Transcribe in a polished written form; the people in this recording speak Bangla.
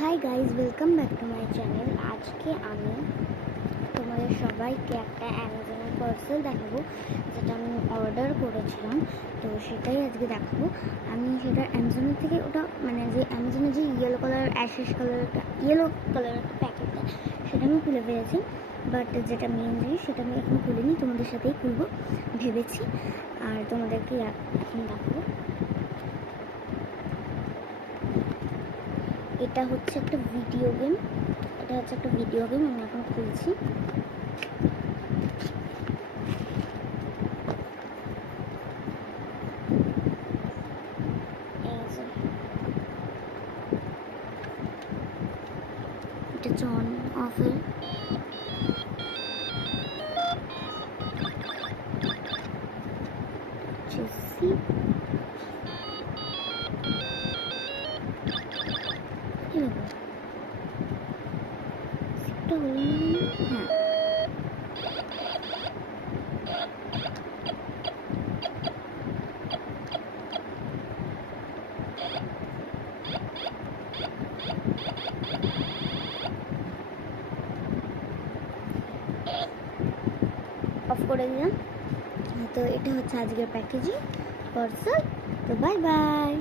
Hi guys, welcome back to my channel. আজকে আমি তোমাদের সবাইকে একটা অ্যামাজনের পার্সেল দেখাবো, যেটা আমি অর্ডার করেছিলাম। তো সেটাই আজকে দেখাবো। আমি সেটা অ্যামাজনের থেকে ওটা যে অ্যামাজনের যে ইয়েলো কালার অ্যাশেস কালার একটা প্যাকেটটা, সেটা আমি খুলে পেয়েছি। বাট যেটা মেন জিনিস সেটা আমি এখন খুলিনি, তোমাদের সাথেই খুলবো ভেবেছি, আর তোমাদেরকে এখন দেখাবো। এটা হচ্ছে একটা ভিডিও গেম। আমি এখন খুলছি। এটা হচ্ছে অন অফের। চেসি হ্যাঁ, অফ করে দিলাম। তো এটা হচ্ছে আজকের প্যাকেজিং পার্সেল। তো বাই বাই।